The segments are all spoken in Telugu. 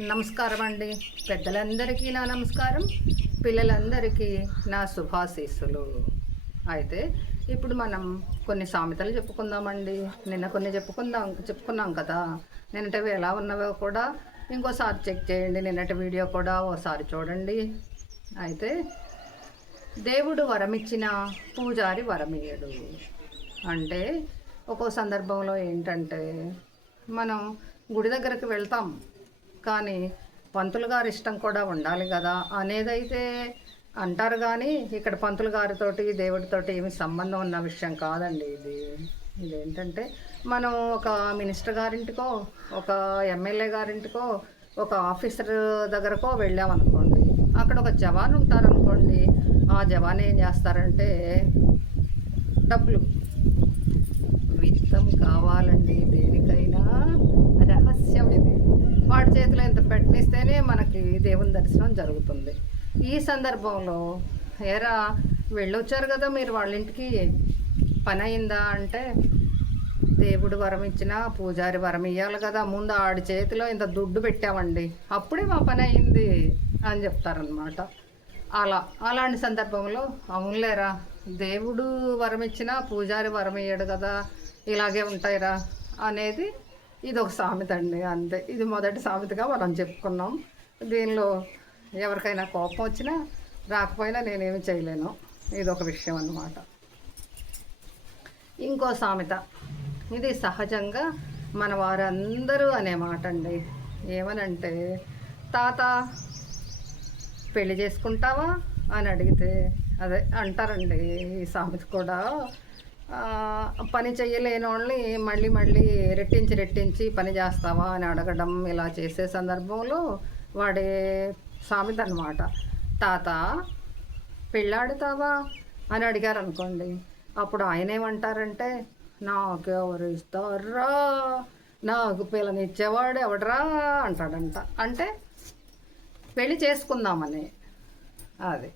నమస్కారం అండి పెద్దలందరికీ నా నమస్కారం. పిల్లలందరికీ నా శుభాశీస్సులు. అయితే ఇప్పుడు మనం కొన్ని సామెతలు చెప్పుకుందామండి. నిన్న కొన్ని చెప్పుకుందాం చెప్పుకున్నాం కదా. నిన్నటివి ఎలా ఉన్నవో కూడా ఇంకోసారి చెక్ చేయండి. నిన్నటి వీడియో కూడా ఓసారి చూడండి. అయితే దేవుడు వరమిచ్చిన పూజారి వరమియ్యడు. అంటే ఒక్కో సందర్భంలో ఏంటంటే మనం గుడి దగ్గరకు వెళ్తాం. కానీ పంతులు గారి ఇష్టం కూడా ఉండాలి కదా అనేదైతే అంటారు కానీ ఇక్కడ పంతులు గారితోటి దేవుడితోటి ఏమి సంబంధం ఉన్న విషయం కాదండి ఇది. ఇదేంటంటే మనం ఒక మినిస్టర్ గారింటికో ఒక ఎమ్మెల్యే గారింటికో ఒక ఆఫీసర్ దగ్గరకో వెళ్ళామనుకోండి అక్కడ ఒక జవాన్ ఉంటారనుకోండి ఆ జవాన్ ఏం చేస్తారంటే డబ్బులు విత్తం కావాలండి దేనికైనా రహస్యం ఇది వాడి చేతిలో ఇంత పెట్టనిస్తేనే మనకి దేవుని దర్శనం జరుగుతుంది. ఈ సందర్భంలో ఎరా వెళ్ళొచ్చారు కదా మీరు వాళ్ళ ఇంటికి? పని అయిందా అంటే దేవుడు వరం ఇచ్చిన పూజారి వరం ఇవ్వాలి కదా. ముందు ఆడి చేతిలో ఇంత దుడ్డు పెట్టామండి. అప్పుడే మా పని అయింది అని చెప్తారనమాట అలా అలాంటి సందర్భంలో అవునులేరా దేవుడు వరం ఇచ్చిన పూజారి వరం ఇయ్యడు కదా ఇలాగే ఉంటాయిరా అనేది ఇది ఒక సామెత అండి అంతే. ఇది మొదటి సామెతగా మనం చెప్పుకున్నాం. దీనిలో ఎవరికైనా కోపం వచ్చినా రాకపోయినా నేనేమి చేయలేను. ఇది ఒక విషయం అన్నమాట. ఇంకో సామెత. ఇది సహజంగా మన వారందరూ అనే మాట అండి ఏమనంటే తాత పెళ్ళి చేసుకుంటావా? అని అడిగితే అదే అంటారండి ఈ సామెత కూడా. పని చేయలేని వాళ్ళని మళ్ళీ మళ్ళీ రెట్టించి రెట్టించి పని చేస్తావా? అని అడగడం ఇలా చేసే సందర్భంలో వాడే సామెత అనమాట తాత పెళ్ళాడుతావా? అని అడిగారు అనుకోండి అప్పుడు ఆయన ఏమంటారంటే నాకెవరు ఇస్తారా నాకు పిల్లనిచ్చేవాడు ఎవడరా? అంటాడంట. అంటే పెళ్ళి చేసుకుందామని. అది.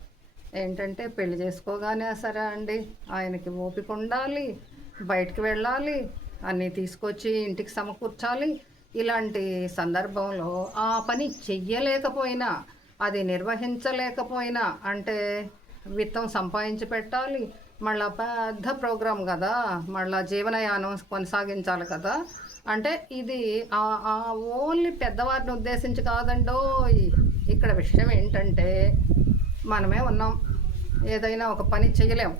ఏంటంటే పెళ్ళి చేసుకోగానే సరే అండి ఆయనకి ఓపిక ఉండాలి బయటికి వెళ్ళాలి అన్నీ తీసుకొచ్చి ఇంటికి సమకూర్చాలి ఇలాంటి సందర్భంలో ఆ పని చెయ్యలేకపోయినా అది నిర్వహించలేకపోయినా అంటే విత్తం సంపాదించి పెట్టాలి. మళ్ళా పెద్ద ప్రోగ్రాం కదా మళ్ళా జీవనయానం కొనసాగించాలి కదా. అంటే ఇది ఆ ఓన్లీ పెద్దవారిని ఉద్దేశించి కాదండో ఇక్కడ విషయం ఏంటంటే మనమే ఉన్నాం. ఏదైనా ఒక పని చేయలేం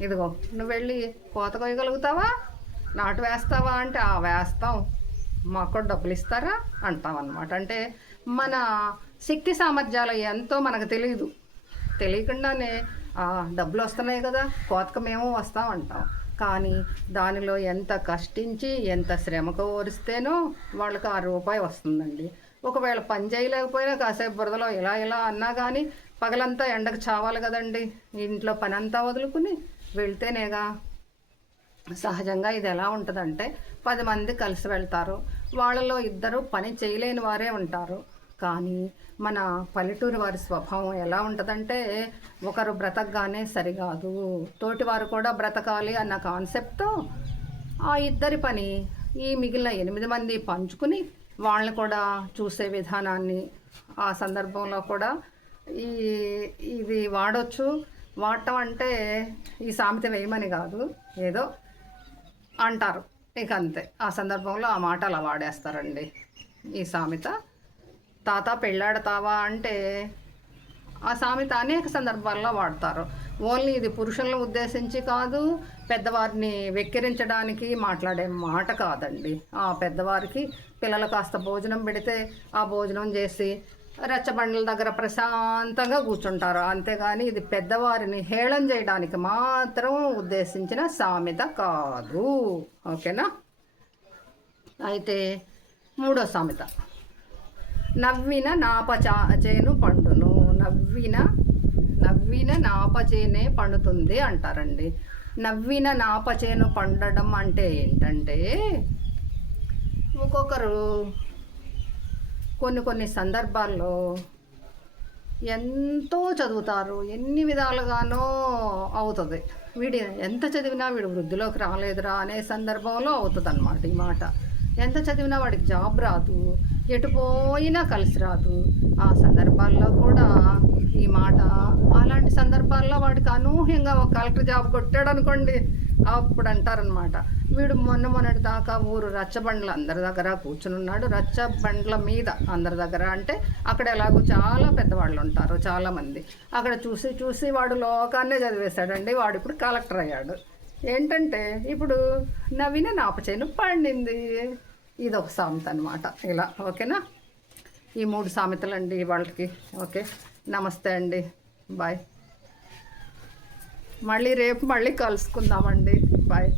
ఇదిగో నువ్వు వెళ్ళి కోత కొయ్యగలుగుతావా? నాటు వేస్తావా? అంటే ఆ వేస్తాం. మాకు కూడా డబ్బులు ఇస్తారా అంటాం అనమాట అంటే మన శక్తి సామర్థ్యాలు ఎంతో మనకు తెలియదు తెలియకుండానే డబ్బులు వస్తున్నాయి కదా కోతకు మేము వస్తాం అంటాం. కానీ దానిలో ఎంత కష్టించి ఎంత శ్రమ కోరిస్తేనో వాళ్ళకి ఆ రూపాయి వస్తుందండి. ఒకవేళ పని చేయలేకపోయినా కాసేపు బురదలో ఇలా ఇలా అన్నా కానీ పగలంతా ఎండకు చావాలి కదండి. ఇంట్లో పని అంతా వదులుకుని వెళ్తేనేగా సహజంగా ఇది ఎలా ఉంటుందంటే పది మంది కలిసి వెళ్తారు. వాళ్ళలో ఇద్దరు పని చేయలేని వారే ఉంటారు. కానీ మన పల్లెటూరు వారి స్వభావం ఎలా ఉంటుందంటే ఒకరు బ్రతకగానే సరికాదు తోటివారు కూడా బ్రతకాలి అన్న కాన్సెప్ట్తో ఆ ఇద్దరి పని ఈ మిగిలిన ఎనిమిది మంది పంచుకుని వాళ్ళని కూడా చూసే విధానాన్ని ఆ సందర్భంలో కూడా ఈ ఇది వాడొచ్చు. వాడటం అంటే ఈ సామెత వేయమని కాదు. ఏదో అంటారు. ఇక అంతే. ఆ సందర్భంలో ఆ మాట అలా వాడేస్తారండి. ఈ సామెత. తాత పెళ్ళాడతావా అంటే ఆ సామెత అనేక సందర్భాల్లో వాడతారు. ఓన్లీ ఇది పురుషులను ఉద్దేశించి కాదు పెద్దవారిని వెక్కిరించడానికి మాట్లాడే మాట కాదండి. ఆ పెద్దవారికి పిల్లలు కాస్త భోజనం పెడితే ఆ భోజనం చేసి రచ్చబండల దగ్గర ప్రశాంతంగా కూర్చుంటారు. అంతేగాని ఇది పెద్దవారిని హేళన చేయడానికి మాత్రం ఉద్దేశించిన సామెత కాదు. ఓకేనా? అయితే మూడో సామెత. నవ్విన నాపచా చేను పండును. నవ్విన నవ్విన నాపచేనే పండుతుంది అంటారండి. నవ్విన నాపచేను పండడం అంటే ఏంటంటే ఒక్కొక్కరు కొన్ని కొన్ని సందర్భాల్లో ఎంతో చదువుతారు ఎన్ని విధాలుగానో అవుతుంది. వీడి ఎంత చదివినా వీడు వృద్ధిలోకి రాలేదురా అనే సందర్భంలో అవుతుంది అన్నమాట ఈ మాట. ఎంత చదివినా వాడికి జాబ్ రాదు ఎటు పోయినా కలిసి రాదు. ఆ సందర్భాల్లో కూడా ఈ మాట అలాంటి సందర్భాల్లో వాడికి అనూహ్యంగా ఒక కలెక్టర్ జాబ్ కొట్టాడు అనుకోండి అప్పుడు అంటారనమాట వీడు మొన్న మొన్నటి దాకా ఊరు రచ్చబండ్ల అందరి దగ్గర కూర్చుని ఉన్నాడు. రచ్చబండ్ల మీద అందరి దగ్గర అంటే అక్కడ ఎలాగో చాలా పెద్దవాళ్ళు ఉంటారు చాలామంది. అక్కడ చూసి చూసి వాడు లోకాన్నే చదివేశాడండి. వాడు ఇప్పుడు కలెక్టర్ అయ్యాడు. ఏంటంటే ఇప్పుడు నవ్విన నాపచేను పండింది. ఇది ఒక సామెత అనమాట ఇలా ఓకేనా? ఈ మూడు సామెతలు అండి వాళ్ళకి. ఓకే? నమస్తే అండి. బాయ్. మళ్ళీ రేపు మళ్ళీ కలుసుకుందామండి. బాయ్.